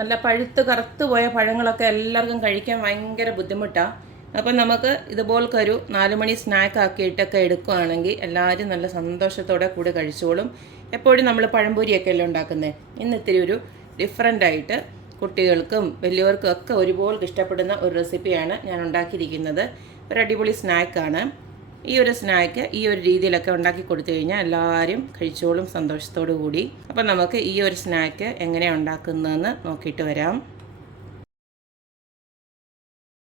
നല്ല പഴുത്ത് കറുത്ത് പോയ പഴങ്ങളൊക്കെ എല്ലാവർക്കും കഴിക്കാൻ ഭയങ്കര ബുദ്ധിമുട്ടാണ്. അപ്പം നമുക്ക് ഇതുപോലൊക്കെ ഒരു 4 മണി സ്നാക്ക് ആക്കിയിട്ടൊക്കെ എടുക്കുകയാണെങ്കിൽ എല്ലാവരും നല്ല സന്തോഷത്തോടെ കൂടെ കഴിച്ചോളും. എപ്പോഴും നമ്മൾ പഴംപൊരിയൊക്കെ അല്ലേ ഉണ്ടാക്കുന്നത്. ഇന്ന് ഇത്തിരി ഒരു ഡിഫറൻ്റായിട്ട് കുട്ടികൾക്കും വലിയവർക്കും ഒക്കെ ഒരുപോലെ ഇഷ്ടപ്പെടുന്ന ഒരു റെസിപ്പിയാണ് ഞാൻ ഉണ്ടാക്കിയിരിക്കുന്നത്. ഒരു അടിപൊളി സ്നാക്കാണ്. ഈ ഒരു സ്നാക്ക് ഈ ഒരു രീതിയിലൊക്കെ ഉണ്ടാക്കി കൊടുത്തു കഴിഞ്ഞാൽ എല്ലാവരും കഴിച്ചോളും സന്തോഷത്തോടു കൂടി. അപ്പം നമുക്ക് ഈ ഒരു സ്നാക്ക് എങ്ങനെയാണ് ഉണ്ടാക്കുന്നതെന്ന് നോക്കിയിട്ട് വരാം.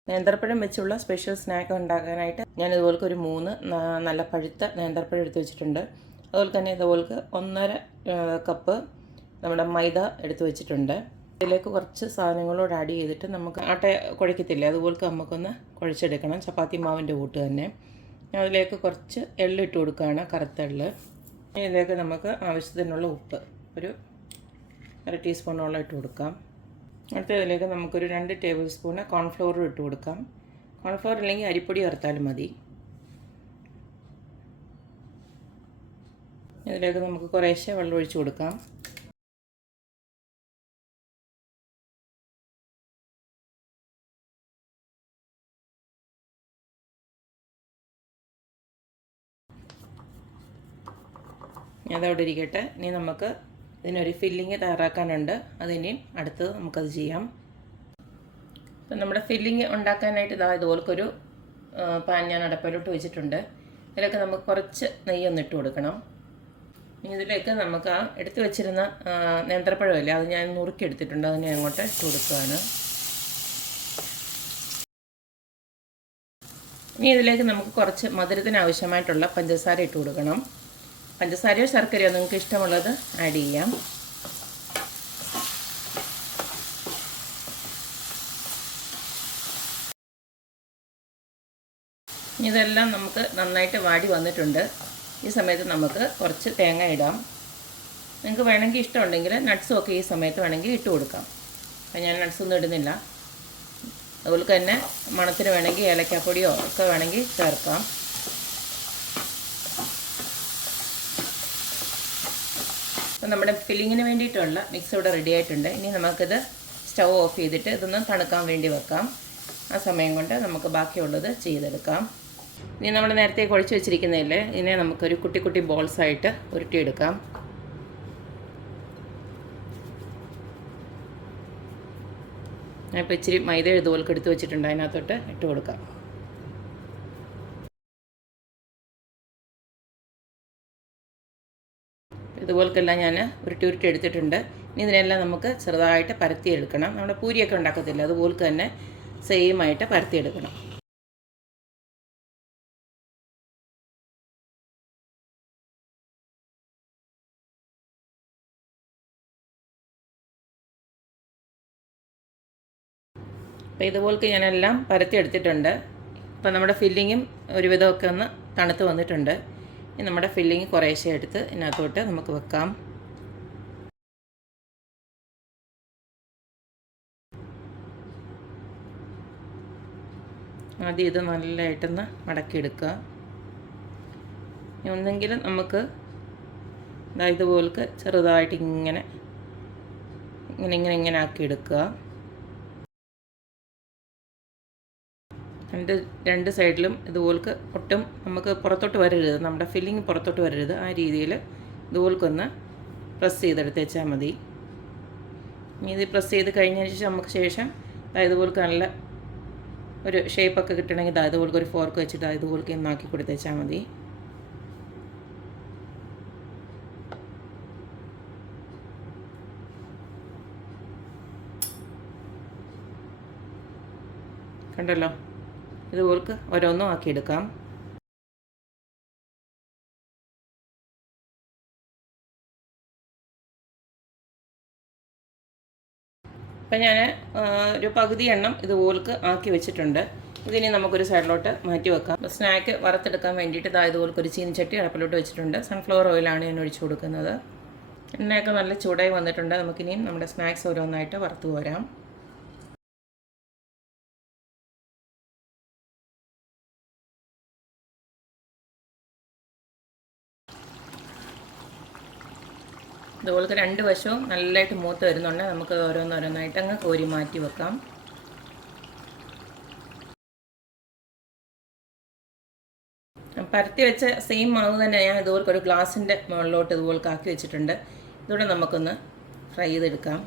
നേന്ത്രപ്പഴം വെച്ചുള്ള സ്പെഷ്യൽ സ്നാക്ക് ഉണ്ടാക്കാനായിട്ട് ഞാൻ ഇതുപോലൊക്കെ ഒരു 3 നല്ല പഴുത്ത നേന്ത്രപ്പഴം എടുത്ത് വെച്ചിട്ടുണ്ട്. അതുപോലെ തന്നെ ഇതുപോലൊക്കെ 1.5 കപ്പ് നമ്മുടെ മൈദ എടുത്ത് വെച്ചിട്ടുണ്ട്. ഇതിലേക്ക് കുറച്ച് സാധനങ്ങളോട് ആഡ് ചെയ്തിട്ട് നമുക്ക് ആട്ട കുഴക്കത്തില്ലേ, അതുപോലൊക്കെ നമുക്കൊന്ന് കുഴച്ചെടുക്കണം. ചപ്പാത്തി മാവിൻ്റെ കൂട്ട് തന്നെ. അതിലേക്ക് കുറച്ച് എള്ളിട്ട് കൊടുക്കുകയാണ്, കറുത്ത എള്ള്. ഇതിലേക്ക് നമുക്ക് ആവശ്യത്തിനുള്ള ഉപ്പ് ഒരു 1 ടീസ്പൂണോളം ഇട്ട് കൊടുക്കാം. അടുത്തതിലേക്ക് നമുക്കൊരു 2 ടേബിൾ സ്പൂണ് കോൺഫ്ലവർ ഇട്ട് കൊടുക്കാം. കോൺഫ്ലവർ ഇല്ലെങ്കിൽ അരിപ്പൊടി ചേർത്താലും മതി. ഇതിലേക്ക് നമുക്ക് കുറേശ്ശെ വെള്ളം ഒഴിച്ച് കൊടുക്കാം. അതവിടെ ഇരിക്കട്ടെ. ഇനി നമുക്ക് ഇതിനൊരു ഫില്ലിങ് തയ്യാറാക്കാനുണ്ട്. അതിനി അടുത്തത് നമുക്കത് ചെയ്യാം. അപ്പം നമ്മുടെ ഫില്ലിങ് ഉണ്ടാക്കാനായിട്ട് ഇതുപോലൊരു പാൻ ഞാൻ അടപ്പിലോട്ട് വെച്ചിട്ടുണ്ട്. ഇതിലേക്ക് നമുക്ക് കുറച്ച് നെയ്യൊന്ന് ഇട്ട് കൊടുക്കണം. ഇതിലേക്ക് നമുക്ക് ആ എടുത്ത് വെച്ചിരുന്ന നേന്ത്രപ്പഴമല്ലേ, അത് ഞാൻ നുറുക്കിയെടുത്തിട്ടുണ്ട്. അതിനെ അങ്ങോട്ട് ഇട്ട് കൊടുക്കുകയാണ്. ഇനി ഇതിലേക്ക് നമുക്ക് കുറച്ച് മധുരത്തിന് ആവശ്യമായിട്ടുള്ള പഞ്ചസാര ഇട്ട് കൊടുക്കണം. പഞ്ചസാരയോ ശർക്കരയോ നിങ്ങൾക്ക് ഇഷ്ടമുള്ളത് ആഡ് ചെയ്യാം. ഇതെല്ലാം നമുക്ക് നന്നായിട്ട് വാടി വന്നിട്ടുണ്ട്. ഈ സമയത്ത് നമുക്ക് കുറച്ച് തേങ്ങ ഇടാം. നിങ്ങൾക്ക് വേണമെങ്കിൽ ഇഷ്ടമുണ്ടെങ്കിൽ നട്ട്സും ഒക്കെ ഈ സമയത്ത് വേണമെങ്കിൽ ഇട്ട് കൊടുക്കാം. അപ്പം ഞാൻ നട്ട്സൊന്നും ഇടുന്നില്ല. അതുപോലെ തന്നെ മണത്തിന് വേണമെങ്കിൽ ഏലക്കാപ്പൊടിയോ ഒക്കെ വേണമെങ്കിൽ ചേർക്കാം. അപ്പം നമ്മുടെ ഫില്ലിങ്ങിന് വേണ്ടിയിട്ടുള്ള മിക്സ് ഇവിടെ റെഡി ആയിട്ടുണ്ട്. ഇനി നമുക്കിത് സ്റ്റൗ ഓഫ് ചെയ്തിട്ട് ഇതൊന്ന് തണുക്കാൻ വേണ്ടി വെക്കാം. ആ സമയം കൊണ്ട് നമുക്ക് ബാക്കിയുള്ളത് ചെയ്തെടുക്കാം. ഇനി നമ്മൾ നേരത്തെ കുഴച്ച് വെച്ചിരിക്കുന്നതില്ലേ, ഇതിനെ നമുക്കൊരു കുട്ടി കുട്ടി ബോൾസായിട്ട് ഉരുട്ടിയെടുക്കാം. ഞാനിപ്പോൾ ഇച്ചിരി മൈദ ഇതുപോലെ എടുത്ത് വെച്ചിട്ടുണ്ട്, അതിനകത്തോട്ട് ഇട്ട് കൊടുക്കാം. ഇതുപോലെക്കെല്ലാം ഞാൻ ഉരുട്ടി എടുത്തിട്ടുണ്ട്. ഇനി ഇതിനെല്ലാം നമുക്ക് ചെറുതായിട്ട് പരത്തിയെടുക്കണം. നമ്മുടെ പൂരിയൊക്കെ ഉണ്ടാക്കത്തില്ല, അതുപോലെ തന്നെ സെയിമായിട്ട് പരത്തിയെടുക്കണം. അപ്പോൾ ഇതുപോലൊക്കെ ഞാനെല്ലാം പരത്തിയെടുത്തിട്ടുണ്ട്. ഇപ്പോൾ നമ്മുടെ ഫില്ലിങ്ങും ഒരുവിധമൊക്കെ ഒന്ന് തണുത്ത് വന്നിട്ടുണ്ട്. ഇനി നമ്മുടെ ഫില്ലിങ് കുറേശ്ശെ എടുത്ത് ഇതിനകത്തോട്ട് നമുക്ക് വെക്കാം. ആദ്യം ഇത് നല്ലതായിട്ടൊന്ന് മടക്കിയെടുക്കുക. ഒന്നെങ്കിലും നമുക്ക് ഇതുപോലൊക്കെ ചെറുതായിട്ട് ഇങ്ങനെ ആക്കിയെടുക്കുക. രണ്ട് സൈഡിലും ഇതുപോലൊക്കെ ഒട്ടും നമുക്ക് പുറത്തോട്ട് വരരുത്, നമ്മുടെ ഫില്ലിങ് പുറത്തോട്ട് വരരുത്. ആ രീതിയിൽ ഇതുപോലൊക്കൊന്ന് പ്രസ് ചെയ്തെടുത്ത് വെച്ചാൽ മതി. ഇനി ഇത് പ്രസ് ചെയ്ത് കഴിഞ്ഞതിന് ശേഷം ഇതുപോലൊക്കെ നല്ല ഒരു ഷേപ്പൊക്കെ കിട്ടണമെങ്കിൽ ഇതുപോലൊക്കെ ഒരു ഫോർക്ക് വെച്ചിട്ട് ഇതുപോലൊക്കെ ഒന്നാക്കി കൊടുത്ത് വെച്ചാൽ മതി. കണ്ടല്ലോ, ഇതുപോലൊക്കെ ഓരോന്നും ആക്കിയെടുക്കാം. അപ്പം ഞാൻ ഒരു പകുതി എണ്ണം ഇതുപോലൊക്കെ ആക്കി വെച്ചിട്ടുണ്ട്. ഇതിനി നമുക്കൊരു സൈഡിലോട്ട് മാറ്റി വെക്കാം. സ്നാക്ക് വറുത്തെടുക്കാൻ വേണ്ടിയിട്ട് ഇതുപോലൊക്കെ ഒരു ചീനിച്ചട്ടി അടുപ്പിലോട്ട് വെച്ചിട്ടുണ്ട്. സൺഫ്ലവർ ഓയിലാണ് ഞാൻ ഒഴിച്ചു കൊടുക്കുന്നത്. എണ്ണയൊക്കെ നല്ല ചൂടായി വന്നിട്ടുണ്ട്. നമുക്കിനിയും നമ്മുടെ സ്നാക്സ് ഓരോന്നായിട്ട് വറുത്ത് പോരാം. ഇതുപോലത്തെ 2 വശവും നല്ലതായിട്ട് മൂത്ത് വരുന്നുണ്ട്. നമുക്ക് ഓരോന്നോരോന്നായിട്ട് അങ്ങ് കോരി മാറ്റി വെക്കാം. പരത്തി വെച്ച സെയിം മാവ് തന്നെ ഞാൻ ഇതുപോലെ ഒരു ഗ്ലാസിൻ്റെ മുകളിലോട്ട് ഇതുപോലെ ആക്കി വെച്ചിട്ടുണ്ട്. ഇതൂടെ നമുക്കൊന്ന് ഫ്രൈ ചെയ്തെടുക്കാം.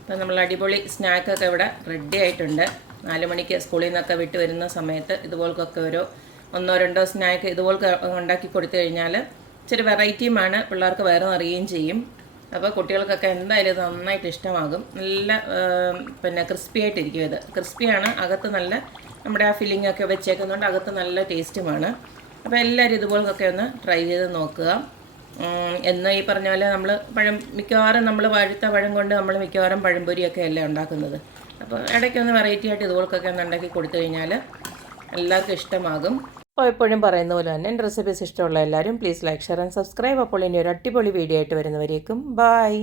അപ്പോൾ നമ്മൾ അടിപൊളി സ്നാക്കൊക്കെ ഇവിടെ റെഡി ആയിട്ടുണ്ട്. 4 മണിക്ക് സ്കൂളിൽ നിന്നൊക്കെ വിട്ട് വരുന്ന സമയത്ത് ഇതുപോലൊക്കെ ഒരു 1-2 സ്നാക്ക് ഇതുപോലെ ഉണ്ടാക്കി കൊടുത്തു കഴിഞ്ഞാൽ ഇച്ചിരി വെറൈറ്റിയുമാണ്, പിള്ളേർക്ക് വേറെ അറിയുകയും ചെയ്യും. അപ്പോൾ കുട്ടികൾക്കൊക്കെ എന്തായാലും ഇത് നന്നായിട്ട് ഇഷ്ടമാകും. നല്ല പിന്നെ ക്രിസ്പി ആയിട്ടിരിക്കും. ഇത് ക്രിസ്പിയാണ്, അകത്ത് നല്ല നമ്മുടെ ആ ഫില്ലിംഗ് ഒക്കെ വെച്ചേക്കുന്നുണ്ട്, അകത്ത് നല്ല ടേസ്റ്റുമാണ്. അപ്പോൾ എല്ലാവരും ഇതുപോലൊക്കെ ഒന്ന് ട്രൈ ചെയ്ത് നോക്കുക. എന്ന് ഈ പറഞ്ഞ പോലെ നമ്മൾ മിക്കവാറും നമ്മൾ വഴുത്ത പഴം കൊണ്ട് നമ്മൾ മിക്കവാറും പഴംപൊരിയൊക്കെ അല്ലേ ഉണ്ടാക്കുന്നത്. അപ്പോൾ ഇടയ്ക്കൊന്ന് വെറൈറ്റി ആയിട്ട് ഇതുപോലൊക്കെ ഒന്ന് ഉണ്ടാക്കി കൊടുത്തു കഴിഞ്ഞാൽ എല്ലാവർക്കും ഇഷ്ടമാകും. അപ്പോൾ എപ്പോഴും പറയുന്ന പോലെ തന്നെ എൻ്റെ റെസിപ്പീസ് ഇഷ്ടമുള്ള എല്ലാവരും please like, share and subscribe. അപ്പോൾ ഇനി ഒരു അടിപൊളി വീഡിയോ ആയിട്ട് വരുന്നവരേക്കും ബൈ.